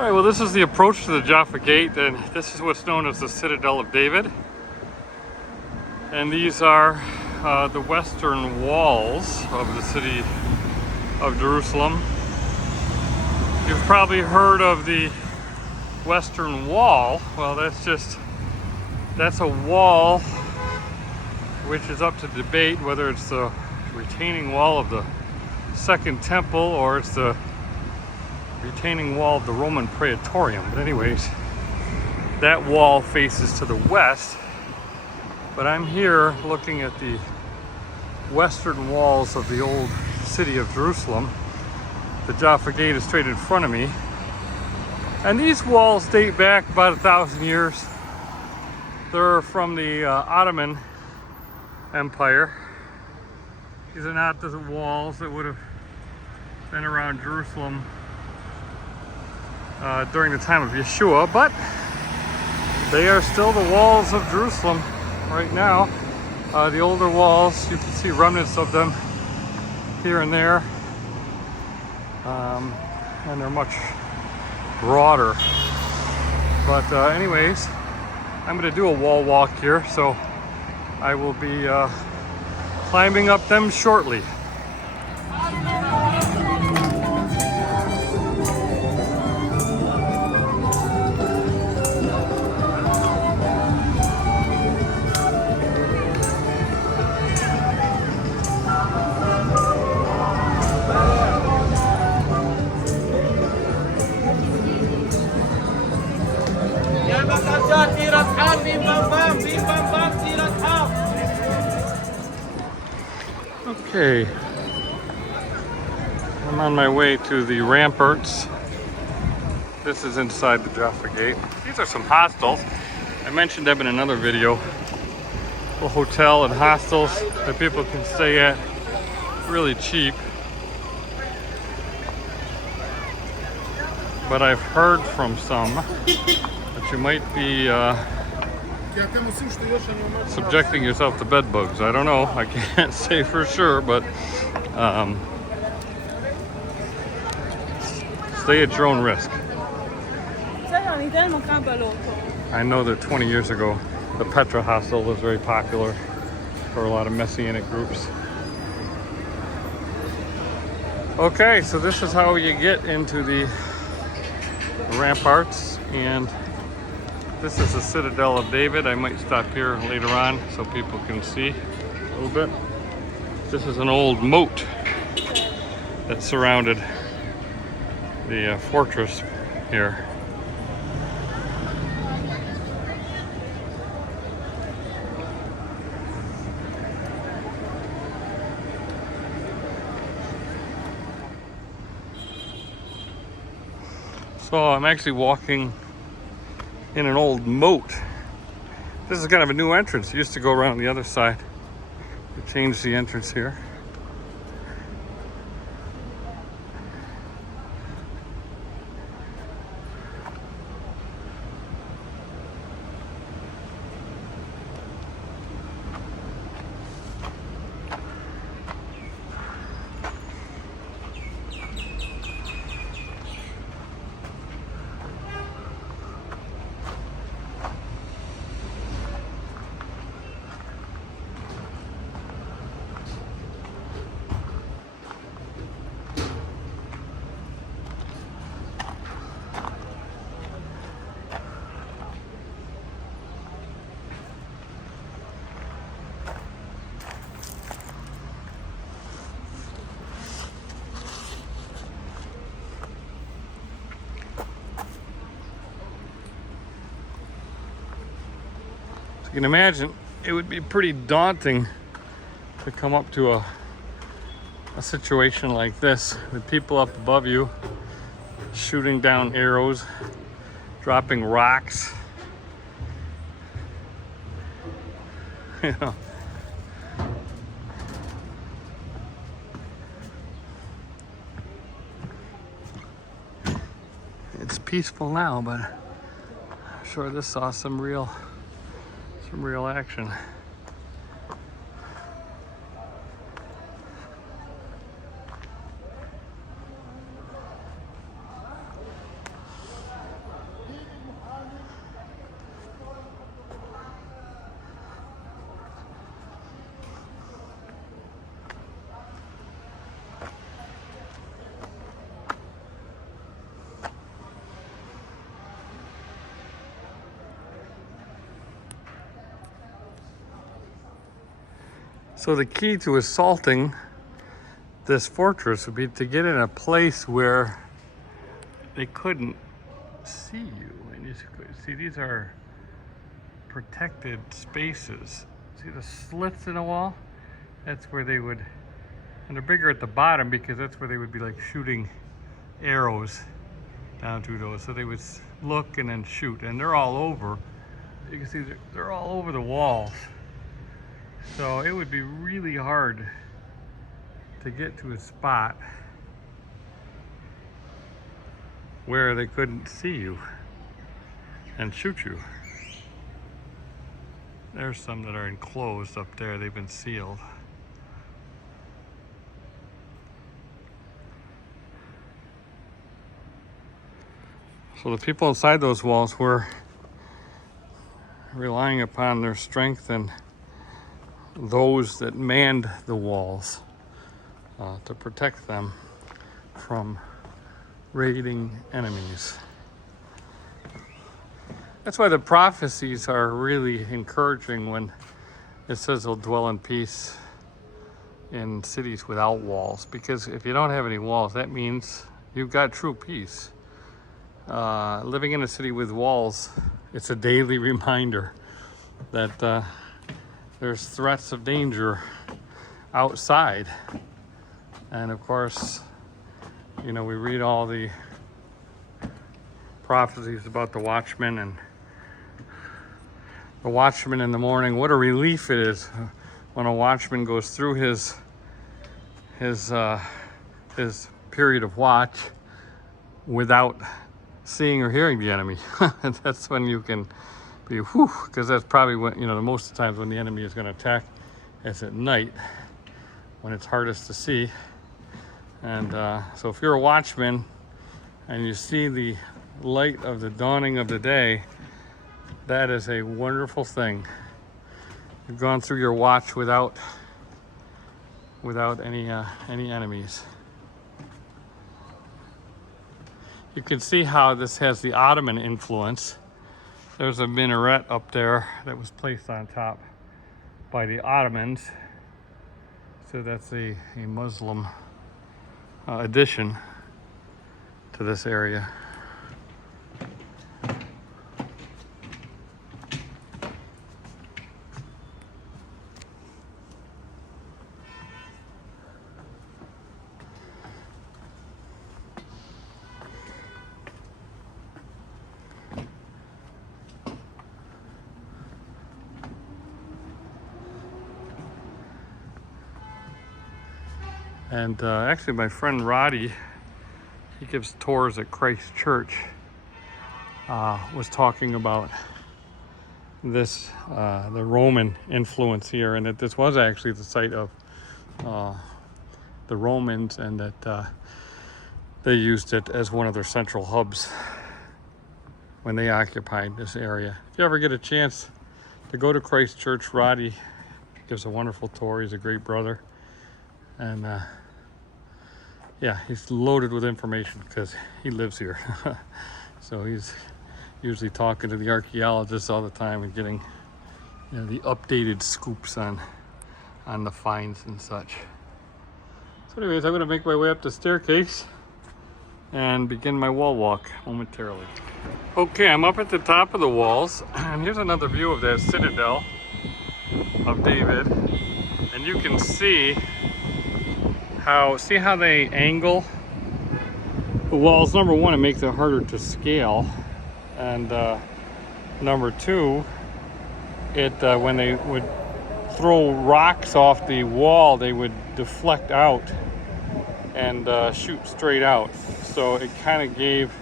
All right, well, this is the approach to the Jaffa Gate, and this is what's known as the Citadel of David. And these are the western walls of the city of Jerusalem. You've probably heard of the Western Wall. Well, that's a wall which is up to debate whether it's the retaining wall of the Second Temple or it's the retaining wall of the Roman Praetorium. But anyways, that wall faces to the west, but I'm here looking at the western walls of the old city of Jerusalem. The Jaffa Gate is straight in front of me, and these walls date back about 1,000 years. They're from the Ottoman Empire. These are not the walls that would have been around Jerusalem during the time of Yeshua, but they are still the walls of Jerusalem right now. The older walls, you can see remnants of them here and there, and they're much broader. But anyways, I'm going to do a wall walk here, so I will be climbing up them shortly. Okay, I'm on my way to the ramparts. This is inside the Jaffa Gate. These are some hostels. I mentioned them in another video. A hotel and hostels that people can stay at really cheap. But I've heard from some that you might be subjecting yourself to bed bugs. I don't know. I can't say for sure, but stay at your own risk. I know that 20 years ago, the Petra Hostel was very popular for a lot of Messianic groups. Okay, so this is how you get into the ramparts, and this is the Citadel of David. I might stop here later on so people can see a little bit. This is an old moat that surrounded the fortress here. So I'm actually walking in an old moat. This is kind of a new entrance. It used to go around the other side. They changed the entrance here. You can imagine it would be pretty daunting to come up to a situation like this with people up above you shooting down arrows, dropping rocks. You know. It's peaceful now, but I'm sure this saw some real action. So the key to assaulting this fortress would be to get in a place where they couldn't see you. And you see, these are protected spaces. See the slits in the wall? That's where they would, and they're bigger at the bottom because that's where they would be like shooting arrows down through those. So they would look and then shoot, and they're all over. You can see they're all over the walls. So it would be really hard to get to a spot where they couldn't see you and shoot you. There's some that are enclosed up there. They've been sealed. So the people inside those walls were relying upon their strength and those that manned the walls to protect them from raiding enemies. That's why the prophecies are really encouraging when it says they'll dwell in peace in cities without walls. Because if you don't have any walls, that means you've got true peace. Living in a city with walls, it's a daily reminder that there's threats of danger outside. And of course, you know, we read all the prophecies about the watchmen and the watchman in the morning. What a relief it is when a watchman goes through his period of watch without seeing or hearing the enemy. That's when you can be whew, because that's probably when, you know, most of the times when the enemy is going to attack, it's at night when it's hardest to see. And so if you're a watchman and you see the light of the dawning of the day, that is a wonderful thing. You've gone through your watch without any enemies. You can see how this has the Ottoman influence. There's a minaret up there that was placed on top by the Ottomans. So that's a Muslim addition to this area. And actually my friend Roddy, he gives tours at Christ Church, was talking about this, the Roman influence here, and that this was actually the site of the Romans, and that they used it as one of their central hubs when they occupied this area. If you ever get a chance to go to Christ Church, Roddy gives a wonderful tour. He's a great brother. And yeah, he's loaded with information because he lives here. So he's usually talking to the archaeologists all the time and getting, you know, the updated scoops on the finds and such. So anyways, I'm going to make my way up the staircase and begin my wall walk momentarily. Okay, I'm up at the top of the walls, and here's another view of that citadel of David. And you can see how they angle the walls. Number one, it makes it harder to scale, and number two, it when they would throw rocks off the wall, they would deflect out and shoot straight out. So it kind of gave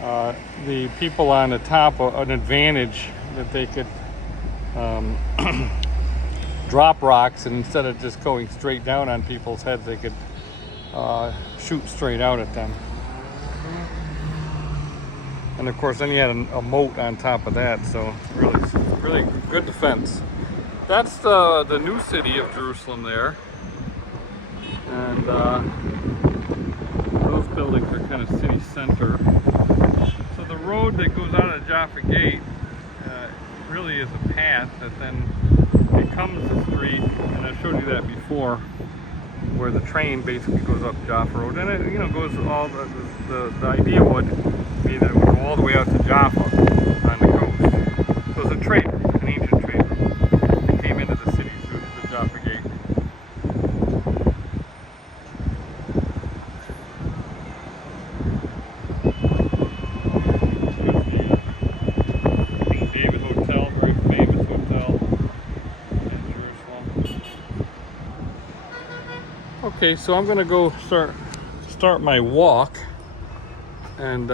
the people on the top an advantage that they could drop rocks, and instead of just going straight down on people's heads, they could shoot straight out at them. And of course, then you had a moat on top of that, so really good defense. That's the new city of Jerusalem there, and those buildings are kind of city center. So the road that goes out of the Jaffa Gate really is a path that then becomes the street, and I showed you that before, where the train basically goes up Jaffa Road, and it, you know, goes all the idea would be that it would go all the way out to Jaffa on the coast. So it's a trader, an ancient trader, that came into the city through the Jaffa Gate. Okay, so I'm gonna go start my walk, and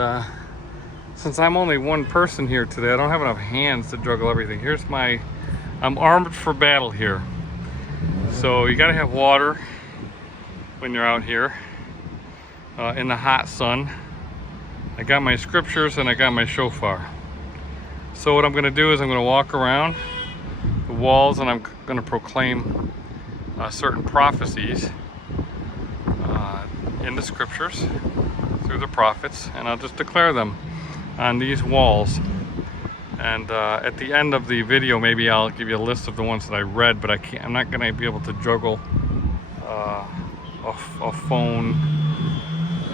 since I'm only one person here today, I don't have enough hands to juggle everything. I'm armed for battle here. So you gotta have water when you're out here in the hot sun. I got my scriptures and I got my shofar. So what I'm gonna do is I'm gonna walk around the walls and I'm gonna proclaim certain prophecies in the scriptures through the prophets, and I'll just declare them on these walls. And at the end of the video, maybe I'll give you a list of the ones that I read, but I'm not going to be able to juggle a phone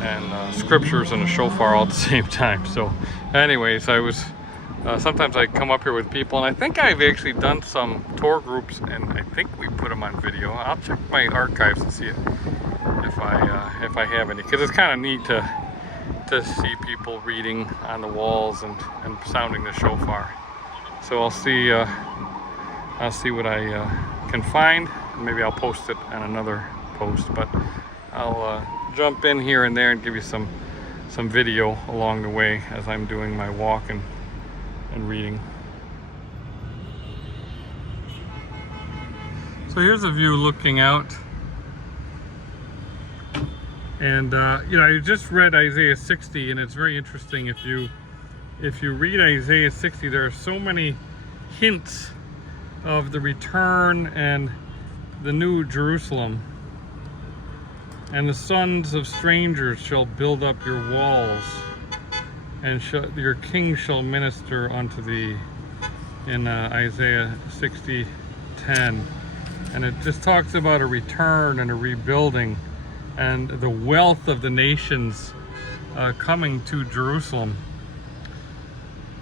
and scriptures and a shofar all at the same time. So anyways, sometimes I come up here with people, and I think I've actually done some tour groups, and I think we put them on video. I'll check my archives and see if I have any, because it's kind of neat to see people reading on the walls and sounding the shofar. So I'll see what I can find, and maybe I'll post it on another post. But I'll jump in here and there and give you some video along the way as I'm doing my walk and reading. So here's a view looking out. And you know, I just read Isaiah 60, and it's very interesting. If you read Isaiah 60, there are so many hints of the return and the new Jerusalem. And the sons of strangers shall build up your walls, and your king shall minister unto thee, in Isaiah 60:10. And it just talks about a return and a rebuilding, and the wealth of the nations coming to Jerusalem.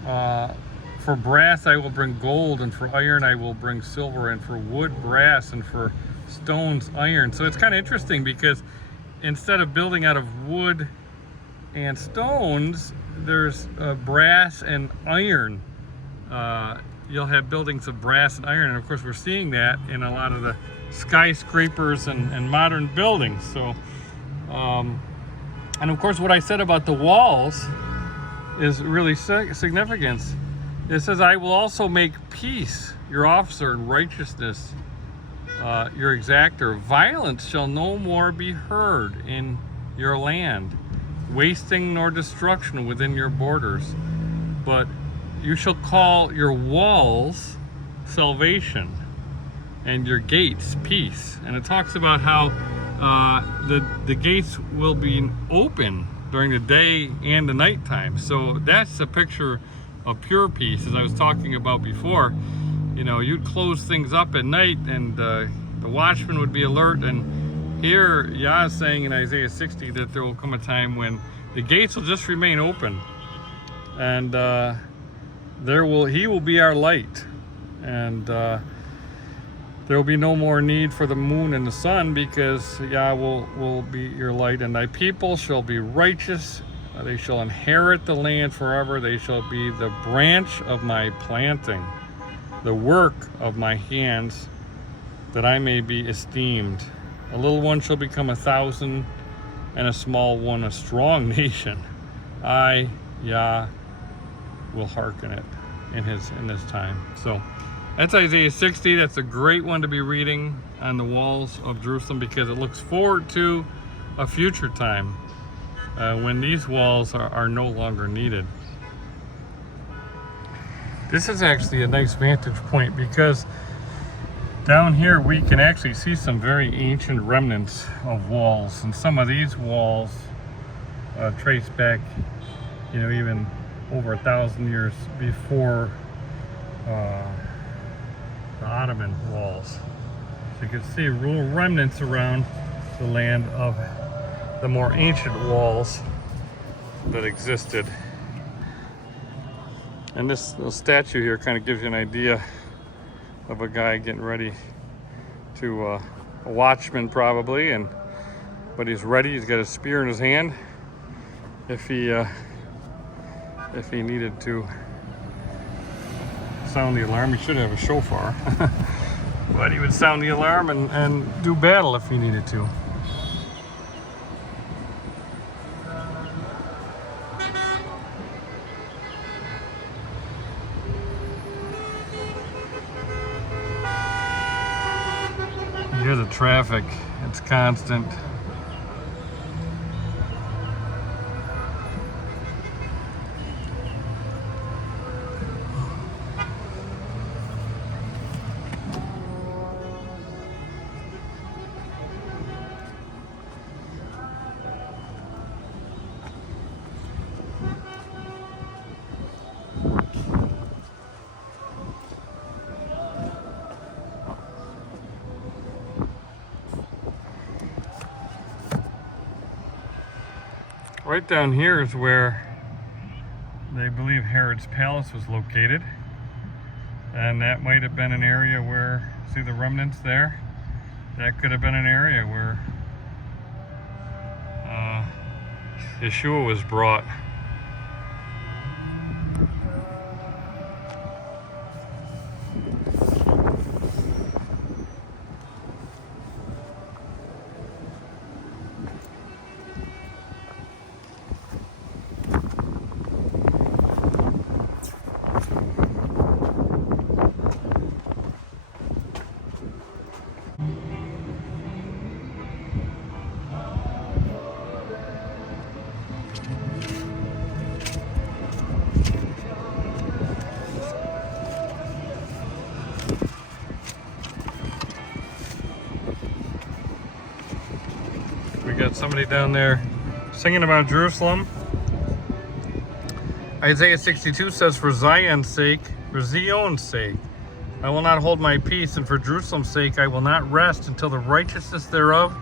For brass I will bring gold, and for iron I will bring silver, and for wood brass, and for stones iron. So it's kind of interesting, because instead of building out of wood and stones, there's brass and iron. You'll have buildings of brass and iron, and of course we're seeing that in a lot of the skyscrapers and modern buildings. So and of course what I said about the walls is really significant. It says, I will also make peace your officer, and righteousness your exactor. Violence shall no more be heard in your land, wasting nor destruction within your borders. But you shall call your walls salvation, and your gates peace. And it talks about how the gates will be open during the day and the nighttime. So that's a picture of pure peace, as I was talking about before. You know, you'd close things up at night, and the watchman would be alert. And here Yah is saying in Isaiah 60 that there will come a time when the gates will just remain open, and he will be our light, and there will be no more need for the moon and the sun, because Yah will be your light. And thy people shall be righteous, they shall inherit the land forever. They shall be the branch of my planting, the work of my hands, that I may be esteemed. A little one shall become 1,000, and a small one a strong nation. I, Yah, will hearken it in this time. So that's Isaiah 60. That's a great one to be reading on the walls of Jerusalem, because it looks forward to a future time when these walls are no longer needed. This is actually a nice vantage point, because down here we can actually see some very ancient remnants of walls, and some of these walls trace back, you know, even over 1,000 years before the Ottoman walls. So you can see little remnants around the land of the more ancient walls that existed. And this little statue here kind of gives you an idea of a guy getting ready to, a watchman probably, but he's ready. He's got a spear in his hand. If he needed to sound the alarm, he should have a shofar. But he would sound the alarm and do battle if he needed to. You hear the traffic, it's constant. Right down here is where they believe Herod's palace was located, and that might have been an area where, see the remnants there? That could have been an area where Yeshua was brought. We got somebody down there singing about Jerusalem. Isaiah 62 says, for Zion's sake, I will not hold my peace, and for Jerusalem's sake I will not rest until the righteousness thereof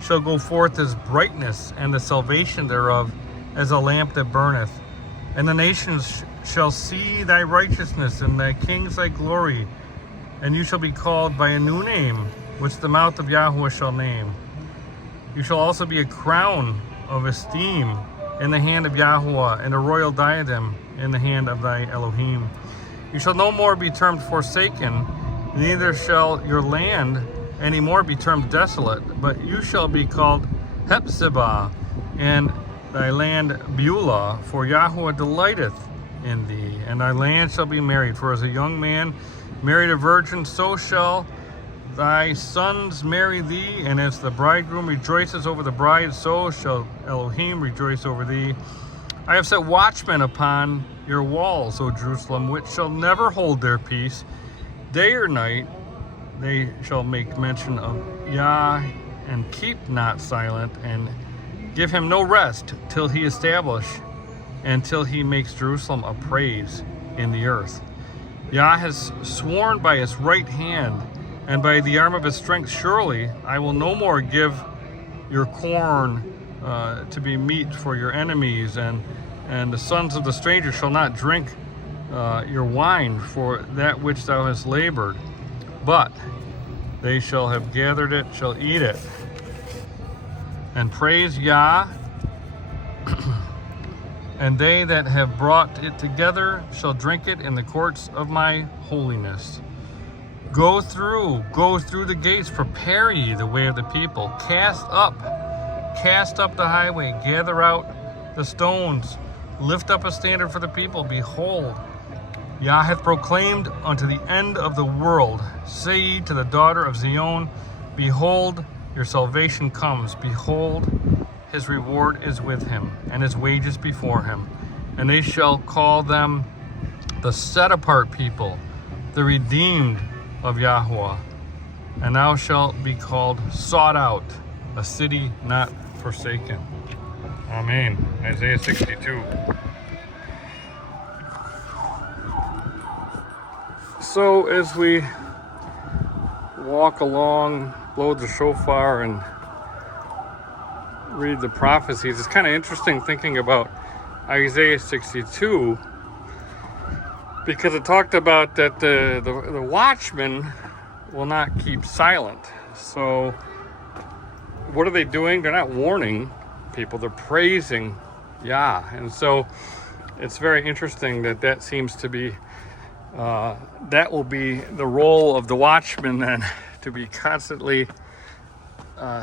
shall go forth as brightness, and the salvation thereof as a lamp that burneth. And the nations shall see thy righteousness, and thy kings thy glory. And you shall be called by a new name, which the mouth of Yahuwah shall name. You shall also be a crown of esteem in the hand of Yahuwah, and a royal diadem in the hand of thy Elohim. You shall no more be termed forsaken, neither shall your land any more be termed desolate, but you shall be called Hephzibah, and thy land Beulah, for Yahuwah delighteth in thee, and thy land shall be married. For as a young man married a virgin, so shall thy sons marry thee, and as the bridegroom rejoices over the bride, so shall Elohim rejoice over thee. I have set watchmen upon your walls, O Jerusalem, which shall never hold their peace. Day or night they shall make mention of Yah, and keep not silent, and give him no rest till he establish, and till he makes Jerusalem a praise in the earth. Yah has sworn by his right hand, and by the arm of his strength, surely I will no more give your corn to be meat for your enemies, and the sons of the stranger shall not drink your wine for that which thou hast labored, but they shall have gathered it, shall eat it, and praise Yah, and they that have brought it together shall drink it in the courts of my holiness. Go through the gates, prepare ye the way of the people. Cast up the highway, gather out the stones, lift up a standard for the people. Behold, Yah hath proclaimed unto the end of the world. Say ye to the daughter of Zion, behold, your salvation comes. Behold, his reward is with him, and his wages before him. And they shall call them the set apart people, the redeemed of Yahuwah. And thou shalt be called sought out, a city not forsaken. Amen. Isaiah 62. So as we walk along, blow the shofar, and read the prophecies. It's kind of interesting thinking about Isaiah 62, because it talked about that the watchmen will not keep silent. So what are they doing? They're not warning people, they're praising Yah. And so it's very interesting that seems to be that will be the role of the watchman then, to be constantly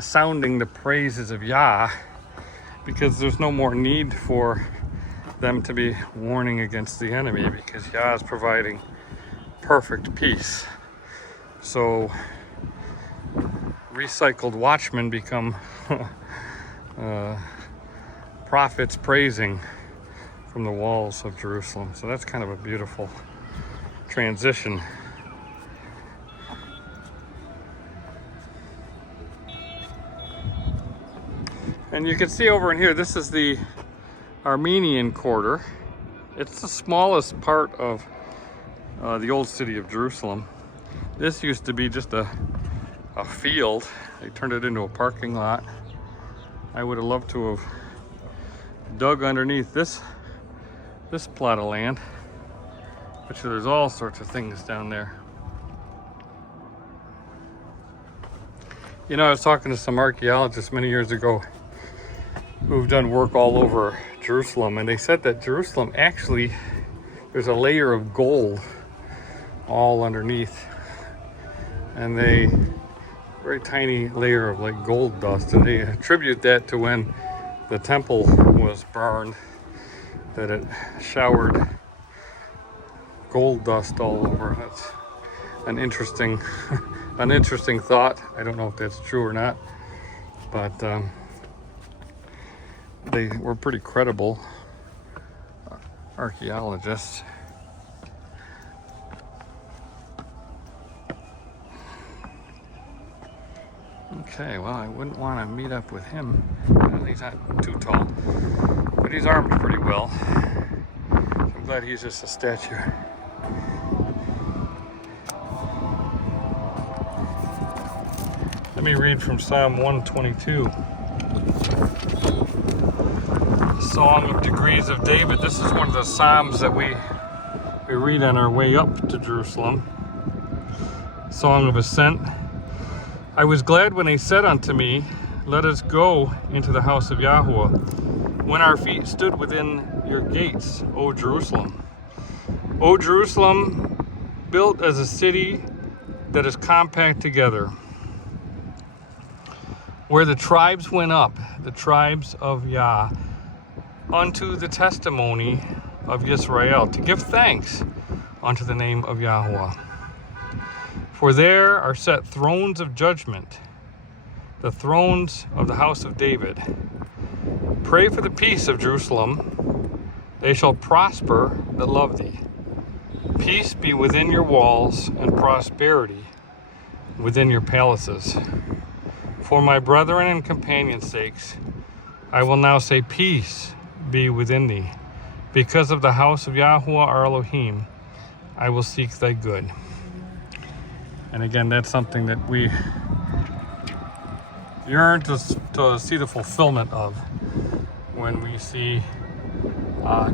sounding the praises of Yah, because there's no more need for them to be warning against the enemy, because Yah is providing perfect peace. So recycled watchmen become prophets praising from the walls of Jerusalem. So that's kind of a beautiful transition. And you can see over in here, this is the Armenian quarter. It's the smallest part of the old city of Jerusalem. This used to be just a field. They turned it into a parking lot. I would have loved to have dug underneath this plot of land. But there's all sorts of things down there. You know, I was talking to some archaeologists many years ago who've done work all over Jerusalem, and they said that Jerusalem actually, there's a layer of gold all underneath, and very tiny layer of like gold dust, and they attribute that to when the temple was burned, that it showered gold dust all over. That's an interesting thought. I don't know if that's true or not, but they were pretty credible archaeologists. Okay, well, I wouldn't want to meet up with him. Well, he's not too tall, but he's armed pretty well. I'm glad he's just a statue. Let me read from Psalm 122. Song of Degrees of David. This is one of the Psalms that we read on our way up to Jerusalem. Song of Ascent. I was glad when they said unto me, let us go into the house of Yahuwah, when our feet stood within your gates, O Jerusalem. O Jerusalem, built as a city that is compact together, where the tribes went up, the tribes of Yah, unto the testimony of Israel, to give thanks unto the name of Yahuwah. For there are set thrones of judgment, the thrones of the house of David. Pray for the peace of Jerusalem. They shall prosper that love thee. Peace be within your walls, and prosperity within your palaces. For my brethren and companions' sakes, I will now say, peace be within thee. Because of the house of Yahuwah our Elohim, I will seek thy good. And again, that's something that we yearn to see the fulfillment of when we see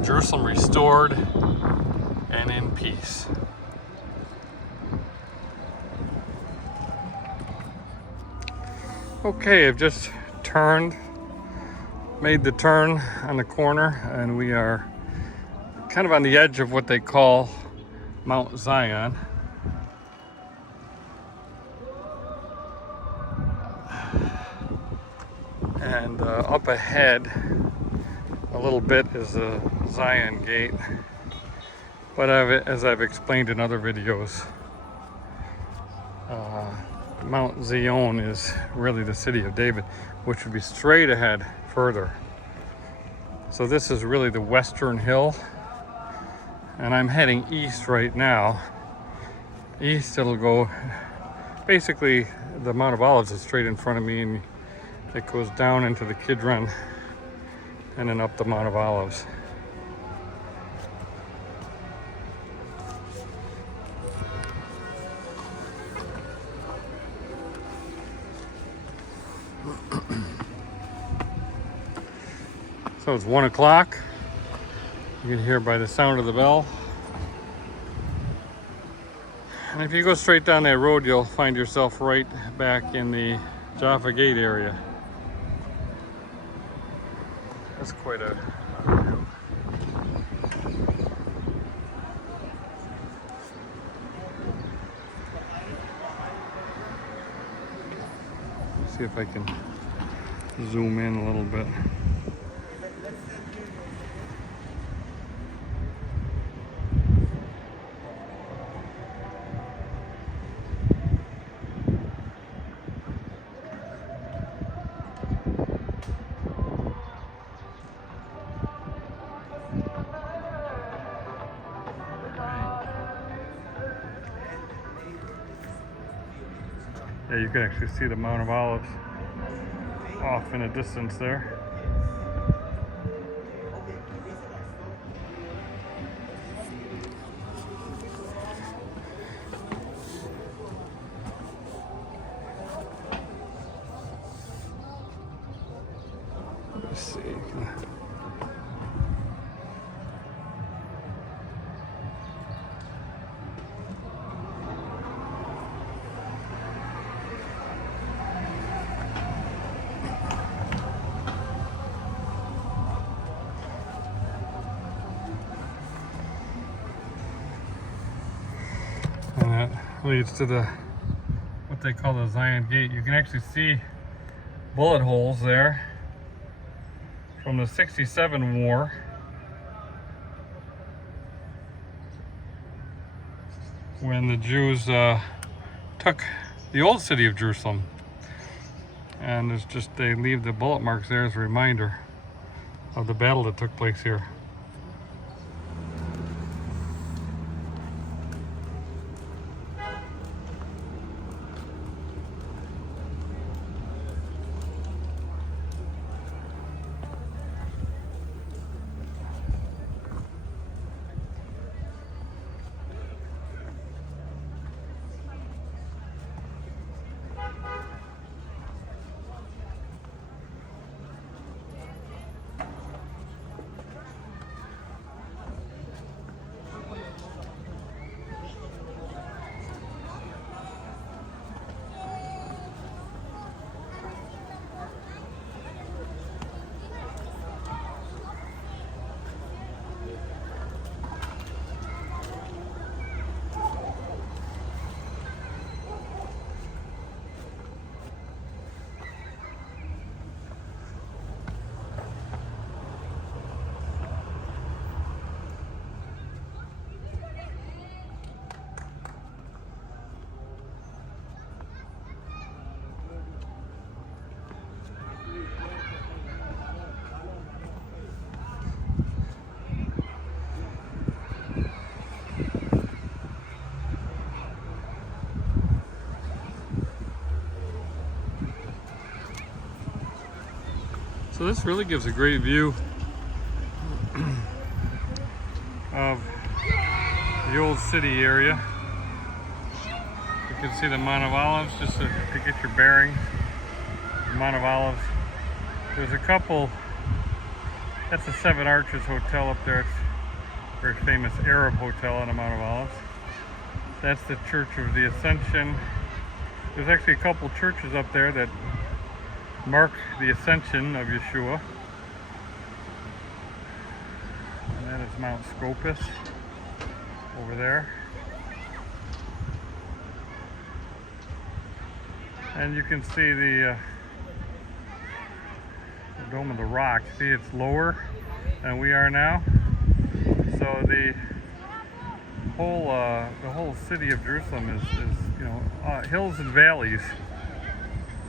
Jerusalem restored and in peace. Okay, I've just made the turn on the corner, and we are kind of on the edge of what they call Mount Zion. And up ahead a little bit is the Zion Gate. But as I've explained in other videos, Mount Zion is really the city of David, which would be straight ahead further. So this is really the western hill, and I'm heading east right now. East, it'll go, basically the Mount of Olives is straight in front of me, and it goes down into the Kidron and then up the Mount of Olives. So it's 1 o'clock. You can hear by the sound of the bell. And if you go straight down that road, you'll find yourself right back in the Jaffa Gate area. That's quite a see if I can zoom in a little bit. Yeah, you can actually see the Mount of Olives off in the distance there. Let's see. And that leads to the what they call the Zion Gate. You can actually see bullet holes there from the '67 war. When the Jews took the old city of Jerusalem. And it's just, they leave the bullet marks there as a reminder of the battle that took place here. So this really gives a great view of the old city area. You can see the Mount of Olives, just to get your bearings. The Mount of Olives. There's a couple, that's the Seven Arches Hotel up there. It's a very famous Arab hotel on the Mount of Olives. That's the Church of the Ascension. There's actually a couple churches up there that mark the ascension of Yeshua. And that is Mount Scopus over there. And you can see the Dome of the Rock. See, it's lower than we are now. So the whole city of Jerusalem is you know, hills and valleys.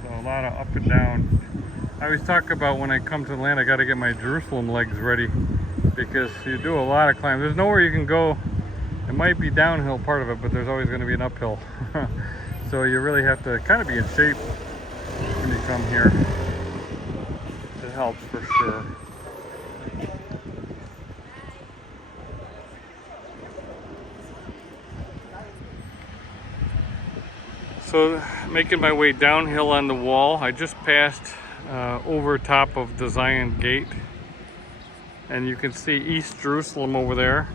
So a lot of up and down. I always talk about when I come to the land, I got to get my Jerusalem legs ready, because you do a lot of climbing. There's nowhere you can go. It might be downhill part of it, but there's always going to be an uphill. So you really have to kind of be in shape when you come here. It helps for sure. So making my way downhill on the wall, I just passed over top of the Zion Gate. And you can see East Jerusalem over there.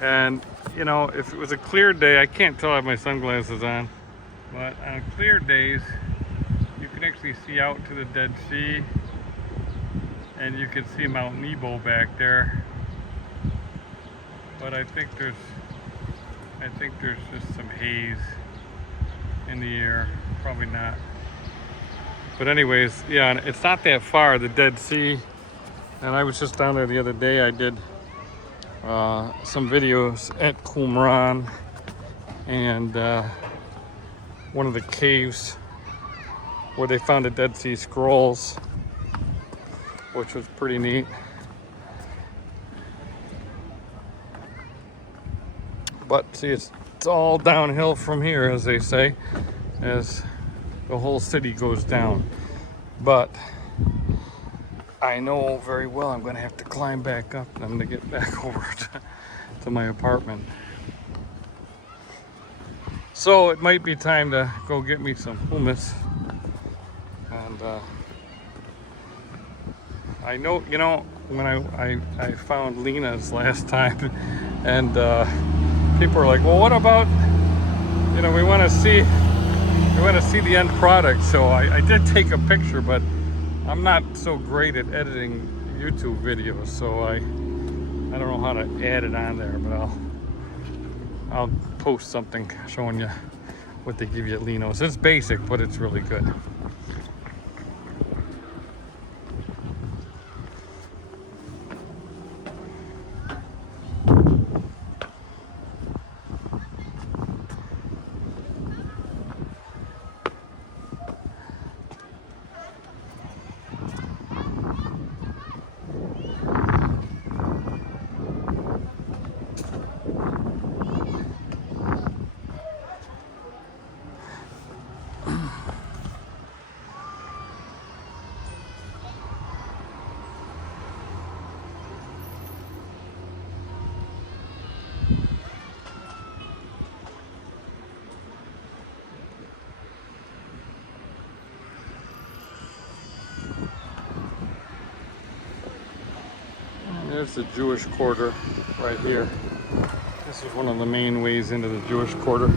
And you know, if it was a clear day, I can't tell I have my sunglasses on, but on clear days, you can actually see out to the Dead Sea, and you can see Mount Nebo back there. But I think there's just some haze in the air. Probably not. But anyways, yeah, it's not that far, the Dead Sea. And I was just down there the other day. I did some videos at Qumran and one of the caves where they found the Dead Sea Scrolls, which was pretty neat. But see, it's all downhill from here, as they say, as the whole city goes down. But I know very well I'm going to have to climb back up and I'm going to get back over to my apartment. So it might be time to go get me some hummus. And I know, you know, when I found Lena's last time, and people were like, well, what about, you know, we want to see the end product. So I did take a picture, but I'm not so great at editing YouTube videos, so I don't know how to add it on there, but I'll post something showing you what they give you at Lino's. It's basic, but it's really good. There's the Jewish quarter right here. This is one of the main ways into the Jewish quarter.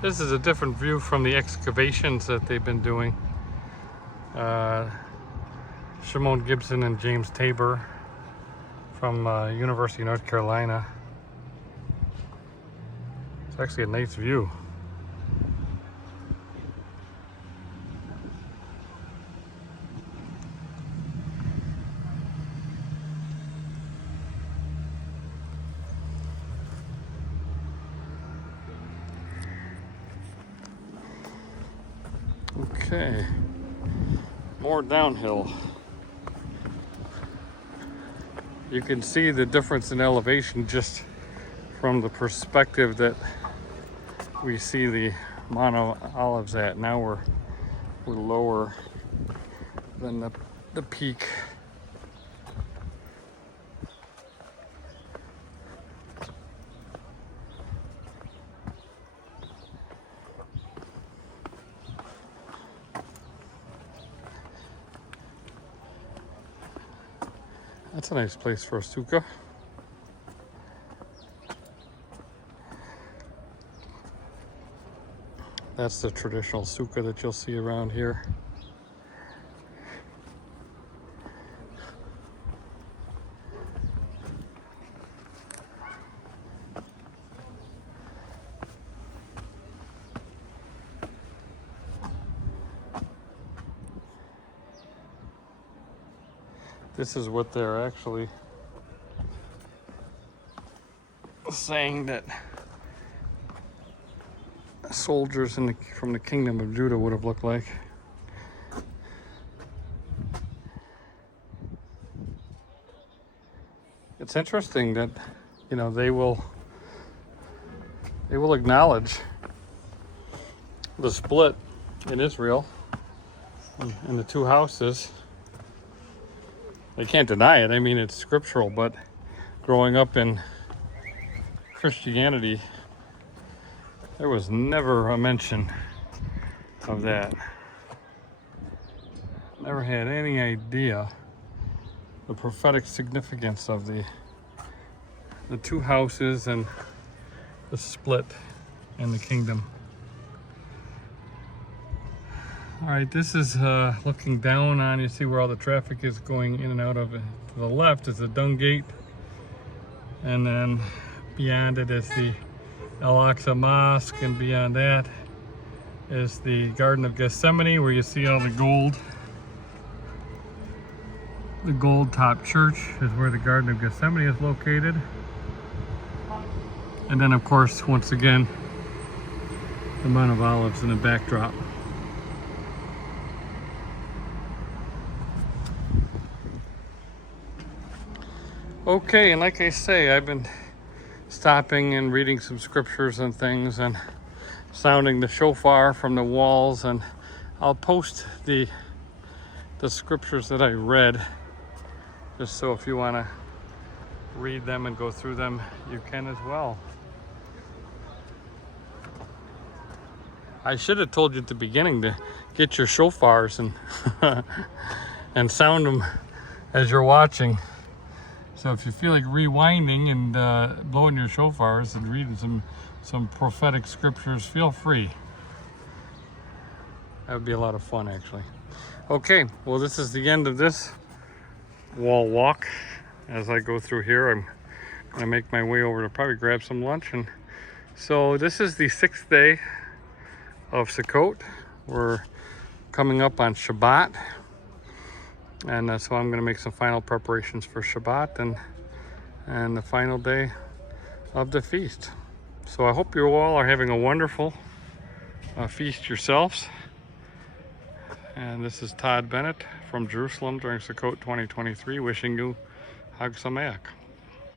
This is a different view from the excavations that they've been doing. Shimon Gibson and James Tabor from University of North Carolina. It's actually a nice view. Okay, more downhill. You can see the difference in elevation just from the perspective that we see the Mount Olives at. Now we're lower than the peak. That's a nice place for a sukkah. That's the traditional sukkah that you'll see around here. This is what they're actually saying that soldiers from the kingdom of Judah would have looked like. It's interesting that, you know, they will acknowledge the split in Israel and the two houses. They can't deny it. I mean, it's scriptural, but growing up in Christianity, there was never a mention of that. Never had any idea the prophetic significance of the two houses and the split in the kingdom. All right, this is looking down on, you see where all the traffic is going in and out of it. To the left is the Dung Gate, and then beyond it is the Al-Aqsa Mosque, and beyond that is the Garden of Gethsemane, where you see all the gold. The gold top church is where the Garden of Gethsemane is located. And then, of course, once again, the Mount of Olives in the backdrop. Okay, and like I say, I've been stopping and reading some scriptures and things and sounding the shofar from the walls, and I'll post the scriptures that I read, just so if you want to read them and go through them, you can as well. I should have told you at the beginning to get your shofars and and sound them as you're watching. So if you feel like rewinding and blowing your shofars and reading some prophetic scriptures, feel free. That would be a lot of fun, actually. Okay, well, this is the end of this wall walk. As I go through here, I'm gonna make my way over to probably grab some lunch. And so this is the 6th day of Sukkot. We're coming up on Shabbat. And so I'm going to make some final preparations for Shabbat and the final day of the feast. So I hope you all are having a wonderful feast yourselves. And this is Todd Bennett from Jerusalem during Sukkot 2023, wishing you Hag Sameach.